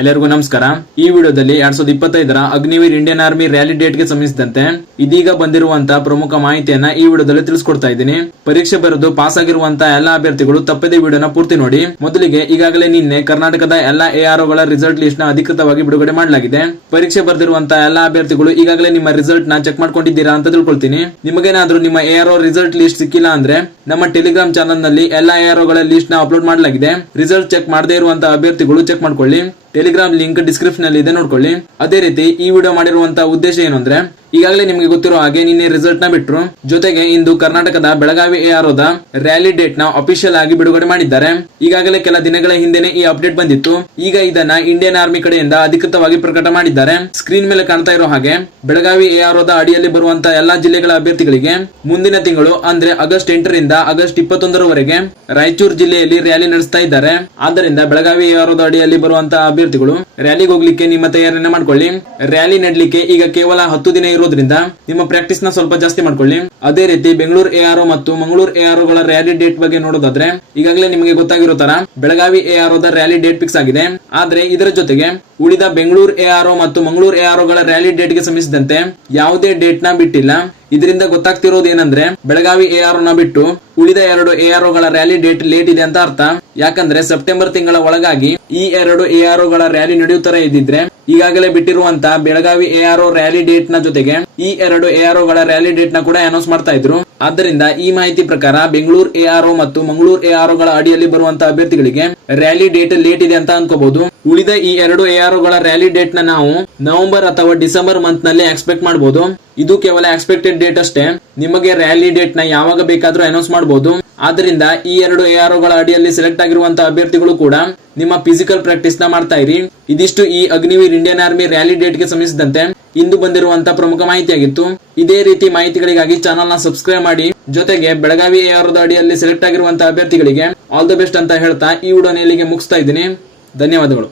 ಎಲ್ಲರಿಗೂ ನಮಸ್ಕಾರ. ಈ ವಿಡಿಯೋದಲ್ಲಿ 2025ರ ಅಗ್ನಿವೀರ್ ಇಂಡಿಯನ್ ಆರ್ಮಿ ರ್ಯಾಲಿ ಡೇಟ್ಗೆ ಸಂಬಂಧಿಸಿದಂತೆ ಇದೀಗ ಬಂದಿರುವಂತಹ ಪ್ರಮುಖ ಮಾಹಿತಿಯನ್ನ ಈ ವಿಡಿಯೋದಲ್ಲಿ ತಿಳಿಸ್ಕೊಡ್ತಾ ಇದ್ದೀನಿ. ಪರೀಕ್ಷೆ ಬರೆದು ಪಾಸ್ ಆಗಿರುವಂತಹ ಎಲ್ಲಾ ಅಭ್ಯರ್ಥಿಗಳು ತಪ್ಪದೇ ವಿಡಿಯೋನ ಪೂರ್ತಿ ನೋಡಿ. ಮೊದಲಿಗೆ ಈಗಾಗಲೇ ನಿನ್ನೆ ಕರ್ನಾಟಕದ ಎಲ್ಲಾ AROಗಳ ರಿಸಲ್ಟ್ ಲಿಸ್ಟ್ ನ ಅಧಿಕೃತವಾಗಿ ಬಿಡುಗಡೆ ಮಾಡಲಾಗಿದೆ. ಪರೀಕ್ಷೆ ಬರೆದಿರುವಂತಹ ಎಲ್ಲಾ ಅಭ್ಯರ್ಥಿಗಳು ಈಗಾಗಲೇ ನಿಮ್ಮ ರಿಸಲ್ಟ್ ನ ಚೆಕ್ ಮಾಡ್ಕೊಂಡಿದ್ದೀರಾ ಅಂತ ತಿಳ್ಕೊಳ್ತೀನಿ. ನಿಮಗೇನಾದ್ರೂ ನಿಮ್ಮ ARO ರಿಸಲ್ಟ್ ಲಿಸ್ಟ್ ಸಿಕ್ಕಿಲ್ಲ ಅಂದ್ರೆ ನಮ್ಮ ಟೆಲಿಗ್ರಾಮ್ ಚಾನಲ್ ನಲ್ಲಿ ಎಲ್ಲಾ AROಗಳ ಲಿಸ್ಟ್ ನ ಅಪ್ಲೋಡ್ ಮಾಡಲಾಗಿದೆ. ರಿಸಲ್ಟ್ ಚೆಕ್ ಮಾಡದೇ ಇರುವಂತಹ ಅಭ್ಯರ್ಥಿಗಳು ಚೆಕ್ ಮಾಡ್ಕೊಳ್ಳಿ. ಟೆಲಿಗ್ರಾಮ್ ಲಿಂಕ್ ಡಿಸ್ಕ್ರಿಪ್ಷನ್ ಅಲ್ಲಿ ಇದೆ, ನೋಡ್ಕೊಳ್ಳಿ. ಅದೇ ರೀತಿ ಈ ವಿಡಿಯೋ ಮಾಡಿರುವಂತಹ ಉದ್ದೇಶ ಏನು ಅಂದ್ರೆ, ಈಗಾಗಲೇ ನಿಮಗೆ ಗೊತ್ತಿರೋ ಹಾಗೆ ನಿನ್ನೆ ರಿಸಲ್ಟ್ ನ ಬಿಟ್ರು. ಜೊತೆಗೆ ಇಂದು ಕರ್ನಾಟಕದ ಬೆಳಗಾವಿ AROದ ರ್ಯಾಲಿ ಡೇಟ್ ನ ಅಫಿಷಿಯಲ್ ಆಗಿ ಬಿಡುಗಡೆ ಮಾಡಿದ್ದಾರೆ. ಈಗಾಗಲೇ ಕೆಲ ದಿನಗಳ ಹಿಂದೆನೆ ಈ ಅಪ್ಡೇಟ್ ಬಂದಿತ್ತು. ಈಗ ಇದನ್ನ ಇಂಡಿಯನ್ ಆರ್ಮಿ ಕಡೆಯಿಂದ ಅಧಿಕೃತವಾಗಿ ಪ್ರಕಟ ಮಾಡಿದ್ದಾರೆ. ಸ್ಕ್ರೀನ್ ಮೇಲೆ ಕಾಣ್ತಾ ಇರೋ ಹಾಗೆ ಬೆಳಗಾವಿ AROದ ಅಡಿಯಲ್ಲಿ ಬರುವಂತಹ ಎಲ್ಲಾ ಜಿಲ್ಲೆಗಳ ಅಭ್ಯರ್ಥಿಗಳಿಗೆ ಮುಂದಿನ ತಿಂಗಳು ಅಂದ್ರೆ ಆಗಸ್ಟ್ 8 ರಿಂದ ಆಗಸ್ಟ್ 21ರವರೆಗೆ ರಾಯಚೂರು ಜಿಲ್ಲೆಯಲ್ಲಿ ರ್ಯಾಲಿ ನಡೆಸ್ತಾ ಇದ್ದಾರೆ. ಆದ್ದರಿಂದ ಬೆಳಗಾವಿ AROದ ಅಡಿಯಲ್ಲಿ ಬರುವಂತಹ ಅಭ್ಯರ್ಥಿಗಳು ರ್ಯಾಲಿಗೆ ಹೋಗ್ಲಿಕ್ಕೆ ನಿಮ್ಮ ತಯಾರಿಯನ್ನ ಮಾಡ್ಕೊಳ್ಳಿ. ರ್ಯಾಲಿ ನಡಲಿಕ್ಕೆ ಈಗ ಕೇವಲ 10 ದಿನ ಇರೋದ್ರಿಂದ ನಿಮ್ಮ ಪ್ರಾಕ್ಟೀಸ್ ನ ಸ್ವಲ್ಪ ಜಾಸ್ತಿ ಮಾಡ್ಕೊಳ್ಳಿ. ಅದೇ ರೀತಿ ಬೆಂಗಳೂರು ARO ಮತ್ತು ಮಂಗಳೂರು AROಗಳ ರ್ಯಾಲಿ ಡೇಟ್ ಬಗ್ಗೆ ನೋಡೋದಾದ್ರೆ ಈಗಾಗಲೇ ನಿಮಗೆ ಗೊತ್ತಾಗಿರೋ ತರ ಬೆಳಗಾವಿ AROದ ರ್ಯಾಲಿ ಡೇಟ್ ಫಿಕ್ಸ್ ಆಗಿದೆ. ಆದ್ರೆ ಇದರ ಜೊತೆಗೆ ಉಳಿದ ಬೆಂಗಳೂರು ARO ಮತ್ತು ಮಂಗಳೂರು AROಗಳ ರ್ಯಾಲಿ ಡೇಟ್ ಗೆ ಸಂಬಂಧಿಸಿದಂತೆ ಯಾವುದೇ ಡೇಟ್ ನ ಬಿಟ್ಟಿಲ್ಲ. ಇದರಿಂದ ಗೊತ್ತಾಗ್ತಿರೋದು ಏನಂದ್ರೆ ಬೆಳಗಾವಿ ARO ನ ಬಿಟ್ಟು ಉಳಿದ 2 AROಗಳ ರ್ಯಾಲಿ ಡೇಟ್ ಲೇಟ್ ಇದೆ ಅಂತ ಅರ್ಥ. ಯಾಕಂದ್ರೆ ಸೆಪ್ಟೆಂಬರ್ ತಿಂಗಳ ಒಳಗಾಗಿ ಈ 2 AROಗಳ ರ್ಯಾಲಿ ನಡೆಯುತ್ತರ ಇದ್ದಿದ್ರೆ ಈಗಾಗಲೇ ಬಿಟ್ಟಿರುವಂತಹ ಬೆಳಗಾವಿ ARO ರ್ಯಾಲಿ ಡೇಟ್ ನ ಜೊತೆಗೆ ಈ 2 AROಗಳ ರ್ಯಾಲಿ ಡೇಟ್ ನ ಕೂಡ ಅನೌನ್ಸ್ ಮಾಡ್ತಾ ಇದ್ರು. ಆದ್ದರಿಂದ ಈ ಮಾಹಿತಿ ಪ್ರಕಾರ ಬೆಂಗಳೂರು ARO ಮತ್ತು ಮಂಗಳೂರು AROಗಳ ಅಡಿಯಲ್ಲಿ ಬರುವಂತಹ ಅಭ್ಯರ್ಥಿಗಳಿಗೆ ರ್ಯಾಲಿ ಡೇಟ್ ಲೇಟ್ ಇದೆ ಅಂತ ಅನ್ಕೋಬಹುದು. ಉಳಿದ ಈ 2 AROಗಳ ರ್ಯಾಲಿ ಡೇಟ್ ನ ನಾವು ನವೆಂಬರ್ ಅಥವಾ ಡಿಸೆಂಬರ್ ಮಂತ್ ನಲ್ಲಿ ಎಕ್ಸ್ಪೆಕ್ಟ್ ಮಾಡಬಹುದು. ಇದು ಕೇವಲ ಎಕ್ಸ್ಪೆಕ್ಟೆಡ್ ಡೇಟ್ ಅಷ್ಟೇ. ನಿಮಗೆ ರ್ಯಾಲಿ ಡೇಟ್ ನ ಯಾವಾಗ ಬೇಕಾದ್ರೂ ಅನೌನ್ಸ್ ಮಾಡಬಹುದು. ಆದ್ರಿಂದ ಈ 2 AROಗಳ ಅಡಿಯಲ್ಲಿ ಸೆಲೆಕ್ಟ್ ಆಗಿರುವಂತಹ ಅಭ್ಯರ್ಥಿಗಳು ಕೂಡ ನಿಮ್ಮ ಫಿಸಿಕಲ್ ಪ್ರಾಕ್ಟೀಸ್ ನ ಮಾಡ್ತಾ ಇರಿ. ಇದಿಷ್ಟು ಈ Agniveer Indian army rally date ಗೆ ಸಂಬಂಧಿಸಿದಂತೆ ಇಂದು ಬಂದಿರುವಂತಹ ಪ್ರಮುಖ ಮಾಹಿತಿಯಾಗಿತ್ತು. ಇದೇ ರೀತಿ ಮಾಹಿತಿಗಳಿಗಾಗಿ ಚಾನಲ್ ನ ಸಬ್ಸ್ಕ್ರೈಬ್ ಮಾಡಿ. ಜೊತೆಗೆ ಬೆಳಗಾವಿ AROದ ಅಡಿಯಲ್ಲಿ ಸೆಲೆಕ್ಟ್ ಆಗಿರುವಂತಹ ಅಭ್ಯರ್ಥಿಗಳಿಗೆ ಆಲ್ ದ ಬೆಸ್ಟ್ ಅಂತ ಹೇಳ್ತಾ ಈ ವಿಡಿಯೋನ ಇಲ್ಲಿಗೆ ಮುಗಿಸ್ತಾ ಇದ್ದೀನಿ. ಧನ್ಯವಾದಗಳು.